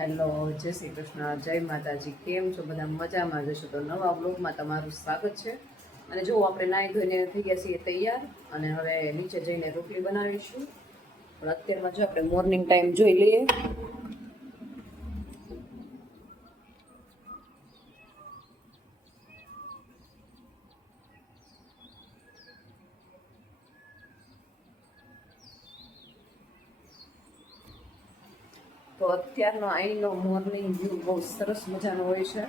Hello, જય શ્રી કૃષ્ણ, જય માતાજી. કેમ છો? બધા મજામાં જશો તો નવા બ્લોગમાં તમારું સ્વાગત છે. અને જો આપણે નાહી ધોઈને થઈ ગયા છીએ તૈયાર, અને હવે નીચે જઈને રોટલી બનાવીશું. પણ અત્યારમાં જો આપણે મોર્નિંગ ટાઈમ જોઈ લઈએ તો અત્યારનો અહીંનો મોર્નિંગ વ્યૂ બહુ સરસ મજાનો હોય છે.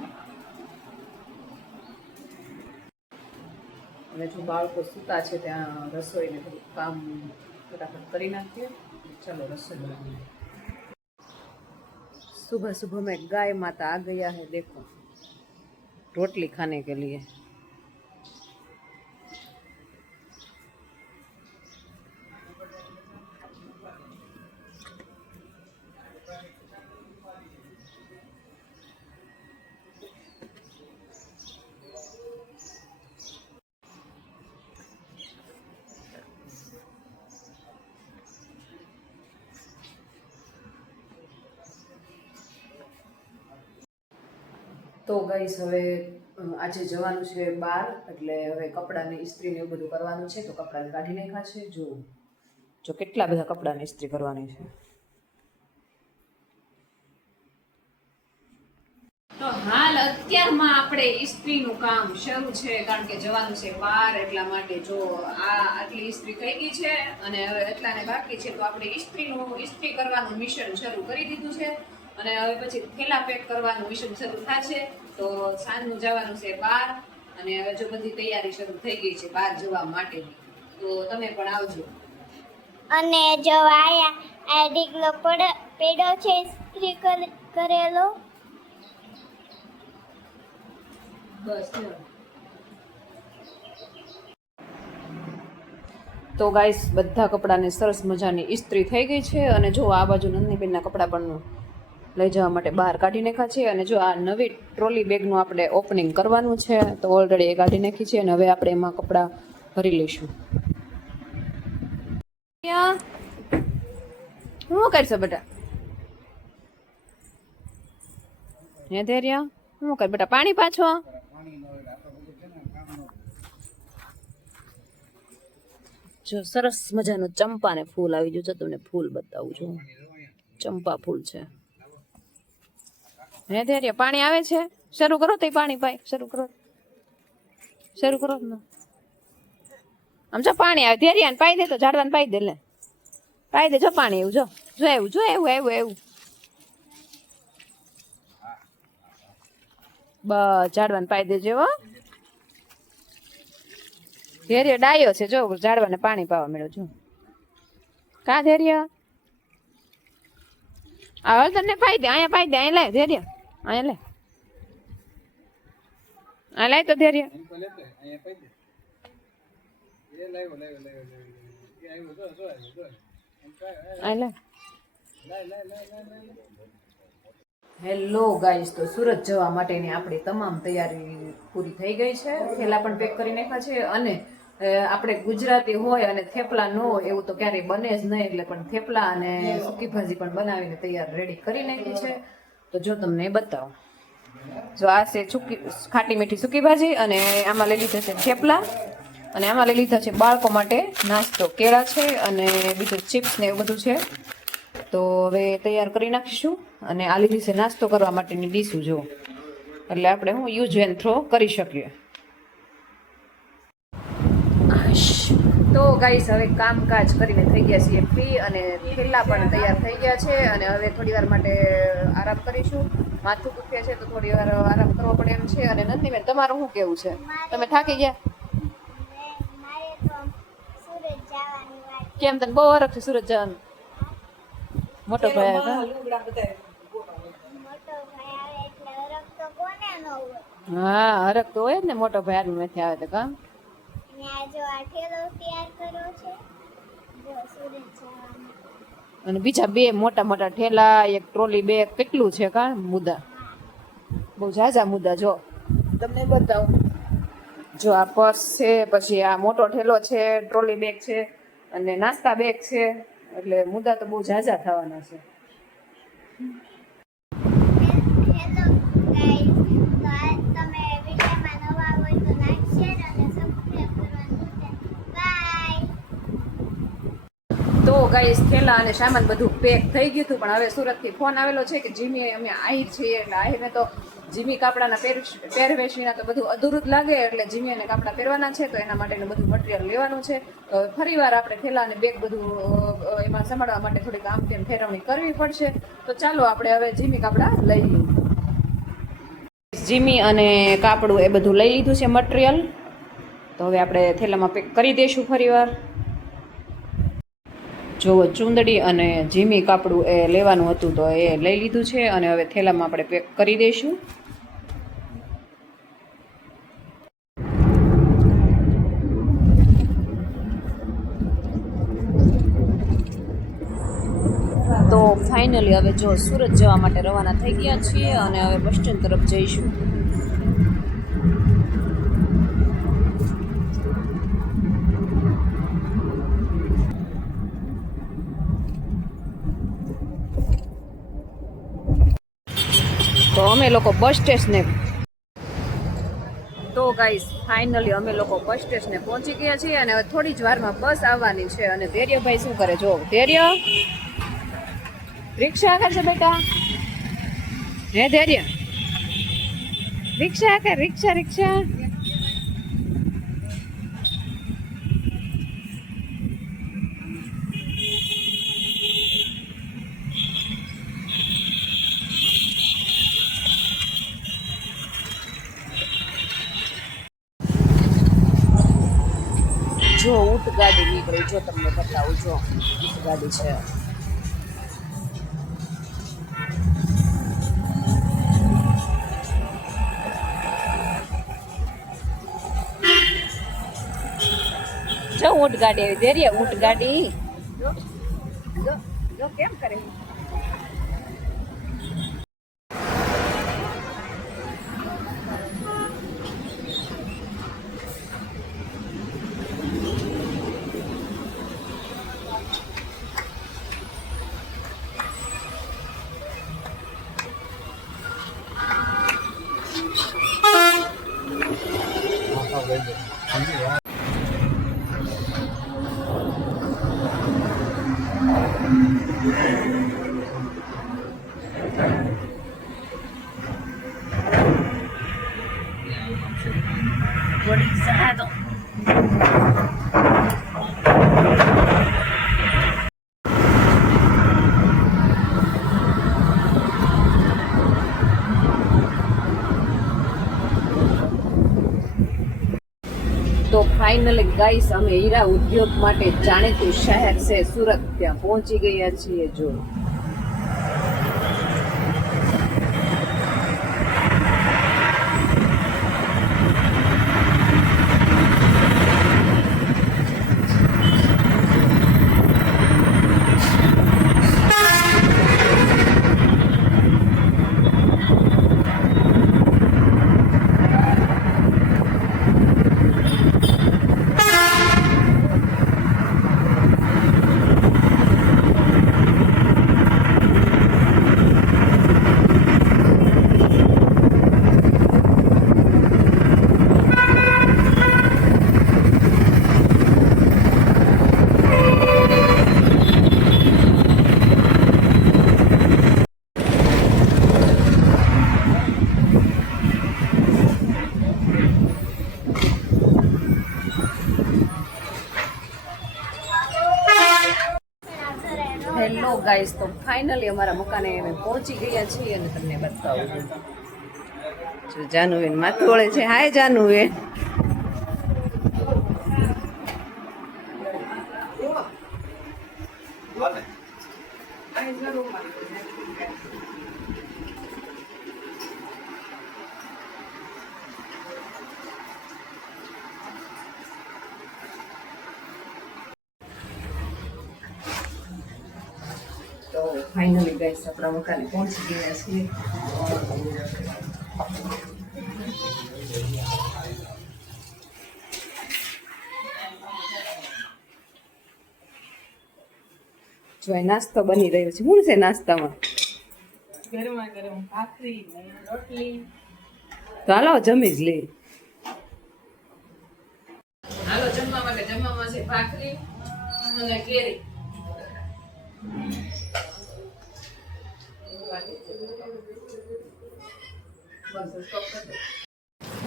અને જો બાળકો સૂતા છે ત્યાં રસોઈને બધું કામ ફટાફટ કરી નાખીએ. ચાલો રસોઈ બનાવીએ. સુબહ સુબહ મેં ગાય માતા આ ગયા હે, દેખો. રોટલી ખાને કે લીએ. તો ગઈશ હવે આજે જવાનું છે બહાર એટલે હવે કપડાને, ઇસ્ત્રી ને એવું બધું કરવાનું છે, તો કપડાને કાઢી નાખ્યા છે. જો જો કેટલા બધા કપડાને ઇસ્ત્રી કરવાની છે. તો હાલ અત્યારમાં આપણે ઇસ્ત્રીનું કામ શરૂ છે, કારણ કે જવાનું છે બહાર એટલા માટે જો આ આટલી ઇસ્ત્રી થઈ ગઈ છે, અને હવે એટલાને બાકી છે, તો આપણે ઇસ્ત્રીનું, ઇસ્ત્રી કરવાનું મિશન શરૂ કરી દીધું છે. અને હવે પછી થેલા પેક કરવાનું મિશન શરૂ થશે. તો સાંજનું જવાનું છે બહાર અને હવે જો બધી તૈયારી શરૂ થઈ ગઈ છે બહાર જવા માટેની તો તમે પણ આવજો. અને જો આયા આ ઢીકલો પડ પેડો છે સ્ત્રી કરેલો. બસ તો ગાઈસ બધા કપડાને સરસ મજાની ઇસ્ત્રી થઈ ગઈ છે અને જો આ બાજુ નંદનીબેનના કપડાં પણ લઈ જવા માટે બહાર કાઢી નાખ્યા છે અને જો આ નવી ટ્રોલી બેગનું આપણે ઓપનિંગ કરવાનું છે, તો ઓલરેડી એ કાઢી નાખી છે અને હવે આપણે એમાં કપડાં ભરી લઈશું. શું કરશો બેટા? હે ધૈર્ય શું કર? બેટા, પાણી પાછો. જો સરસ મજાનું ચંપાને ફૂલ આવી ગયું છે, તમને ફૂલ બતાવું છું. ચંપા ફૂલ છે. હે ધૈર્ય, પાણી આવે છે? શરૂ કરો તો પાણી પાય. શરૂ કરો. શરૂ કરો. આમ જો પાણી આવે. ધૈર્ય ને પાઈ દે તો ઝાડવાને પાઈ દે લે. પાઈ દે જો પાણી એવું, જો. જો એવું જો એવું એવું એવું. બસ, ઝાડવાને પાઈ દેજો હો. ધૈર્ય ડાયો છે, જો ઝાડવાને પાણી પાવા મળ્યો, જો. કા ધૈર્ય? આ હળદર ને પાઈ દે, અહીંયા પાઈ દે, અહીંયા લે ધૈર્ય. અહીંયા લે. આ લાય તો ધૈર્ય હેલો ગાઈસ તો સુરત જવા માટેની આપણી તમામ તૈયારી પૂરી થઈ ગઈ છે. થેલા પણ પેક કરી નાખ્યા છે અને આપણે ગુજરાતી હોય અને થેપલા ન હોય એવું તો ક્યારેય બને જ નહીં, એટલે પણ થેપલા અને સૂકી ભાજી પણ બનાવીને તૈયાર રેડી કરી નાખી છે. તો જો તમને બતાવો. જો આ છે સૂકી ખાટી મીઠી સૂકી ભાજી અને આમાં લઈ લીધા છે થેપલા અને આમાં લઈ લીધા છે બાળકો માટે નાસ્તો. કેળા છે અને બીજું ચિપ્સ ને એવું બધું છે. તો હવે તૈયાર કરી નાખીશું અને આ લીધી છે નાસ્તો કરવા માટેની ડીશું જો. એટલે આપણે હું યુઝ એન્ડ થ્રો કરી શકીએ. તો ગાઈસ હવે કામકાજ કરીને થઈ ગયા છીએ ફ્રી અને થેલા પણ તૈયાર થઈ ગયા છે અને હવે થોડી વાર માટે આરામ કરીશું. માથું દુખે છે તો થોડી વાર આરામ કરવો પડે એમ છે. અને નંદીબેન તમારું શું કેવું છે? તમે થાકી ગયા? કેમ તને બહુ હરખ છે સુરત જવાનું? મોટો ભાઈ આવ્યો કા? મોટો ભાઈ આવે એટલે હરખ તો કોને ન હોય હા હરખ તો હોય ને મોટો ભાઈ આર્મી આવે તો કામ જો આ તૈયાર કર્યો છે. જો સુરત જવાનું. અને બીજા બે મોટા મોટા ઠેલા, એક ટ્રોલી બેગ કેટલું છે કા મુદ્દા? બહુ ઝાઝા મુદ્દા, જો. તમને બતાવું. જો આ પર્સ છે, પછી આ મોટો ઠેલો છે, ટ્રોલી બેગ છે, અને નાસ્તા બેગ છે, એટલે મુદ્દા તો બહુ ઝાઝા થવાના છે. ગાઈસ થેલા અને સામાન બધું પેક થઈ ગયું હતું. પણ હવે સુરતથી ફોન આવેલો છે કે જીમી અમે આહીર છીએ એટલે આહીને તો જીમી કાપડાના પહેરવેશ વિના તો બધું અધૂરું જ લાગે. એટલે જીમી અને કાપડા પહેરવાના છે, તો એના માટેનું બધું મટીરિયલ લેવાનું છે. તો ફરીવાર આપણે થેલા અને બેગ બધું એમાં સંભાળવા માટે થોડીક આમ તેમ ફેરવણી કરવી પડશે. તો ચાલો આપણે હવે જીમી કાપડા લઈ લઈએ. જીમી અને કાપડું એ બધું લઈ લીધું છે મટીરિયલ તો હવે આપણે થેલામાં પેક કરી દઈશું ફરીવાર. જો ચૂંદડી અને જીમી કાપડું એ લેવાનું હતું તો એ લઈ લીધું છે અને હવે થેલામાં આપણે પેક કરી દઈશું. તો ફાઇનલી હવે જો સુરત જવા માટે રવાના થઈ ગયા છીએ અને હવે બસ સ્ટેન્ડ તરફ જઈશું. અમે લોકો બસ સ્ટેશને તો ગાઈસ ફાઇનલી અમે લોકો બસ સ્ટેશને પહોંચી ગયા છીએ અને થોડી જ વારમાં બસ આવવાની છે. અને ધૈર્યભાઈ શું કરે? જો ધૈર્ય. રિક્ષા કરશે બેટા. હે ધૈર્ય. રિક્ષા કે રિક્ષા રિક્ષા. જો ઊંટ ગાડી નીકળી, જો તમને બતાવું, જો ઊંટ ગાડી છે. જો ઊંટ ગાડી આવી ધૈર્ય ઊંટ ગાડી. જો, કેમ કરે? Amen. તો ફાઇનલી ગાઈસ અમે હીરા ઉદ્યોગ માટે જાણીતું શહેર છે સુરત. ત્યાં પહોંચી ગયા છીએ જો હેલો ગાઈસ તો ફાઇનલી અમારા મકાને અમે પહોંચી ગયા છીએ અને તમને બતાવું. જો જાનુબેન માથું વળે છે. હાય જાનુબેન તો આપણા મકાને પહોંચી ગયા છીએ જો નાસ્તો બની રહ્યો છે શું છે નાસ્તામાં ગરમા ગરમ ભાખરી રોટલી તો હાલો જમી જ લઈ હાલો જમવા માટે જમવામાં છે ભાખરી અને કેરી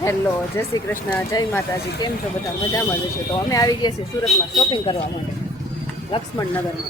હેલો, જય શ્રી કૃષ્ણ, જય માતાજી, કેમ છો બધા? મજામાં જ છે. તો અમે આવી ગયા છીએ સુરતમાં શોપિંગ કરવા માટે, લક્ષ્મણ નગરમાં.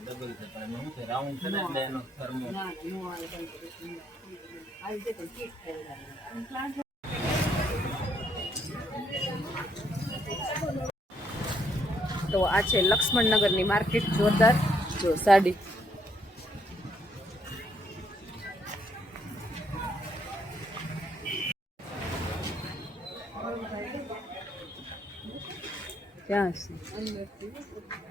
ડબલ પણ એમાં શું છે રાઉન્ડ છે ને એટલે એનો થર્મો આવે રીતે કીટ તો આ છે લક્ષ્મણનગરની માર્કેટ જોરદાર. જો સાડી. ક્યાં છે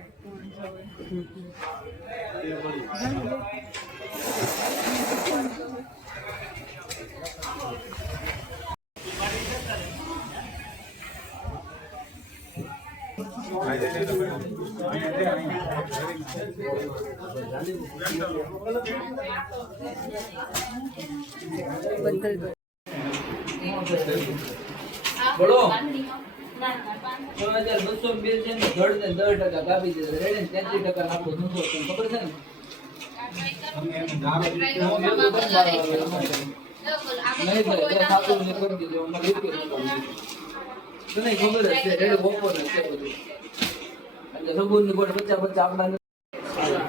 બોલો. છ હજાર બસો બિલ છે ને ધડ ને દસ ટકા કાપી દીધા રેડે તેત્રીસ ટકા નાખો ધંધો તમને ખબર છે ને. તને ખબર જ બપોર છે એટલે સબૂતની પચાસ પચાસ આપણા ટ્રાય.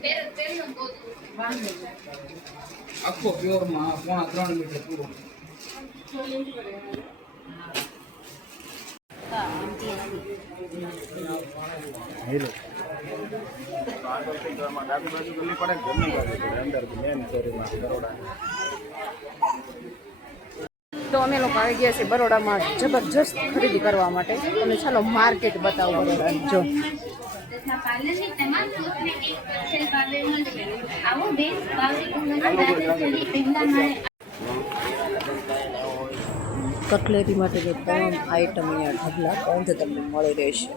ટ્રાય Try કરી કરો. સાઈડ મારી આખી પેર જ પહેરજો ને તો જ. આખો પ્યોરમાં પોણા ત્રણ મીટર પૂરો તો અમે લોકો આવી ગયા છીએ બરોડામાં જબરજસ્ત ખરીદી કરવા માટે તમે ચાલો માર્કેટ બતાવો બરોડાની જો તથા પાર્લરની તમામ કોસ્મેટિક મળશે આવો પહેલા માળે કટલેરી માટેની તમામ આઈટમ અહીંયા ઢગલા બંધ તમને મળી રહેશે?